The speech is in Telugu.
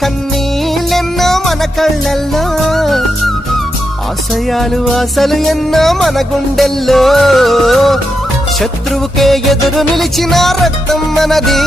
కన్నీళ్ళెన్నో మన కళ్ళల్లో, ఆశయాలు ఆశలు ఎన్నో మన గుండెల్లో. శత్రువుకే ఎదురు నిలిచిన రక్తం మనది,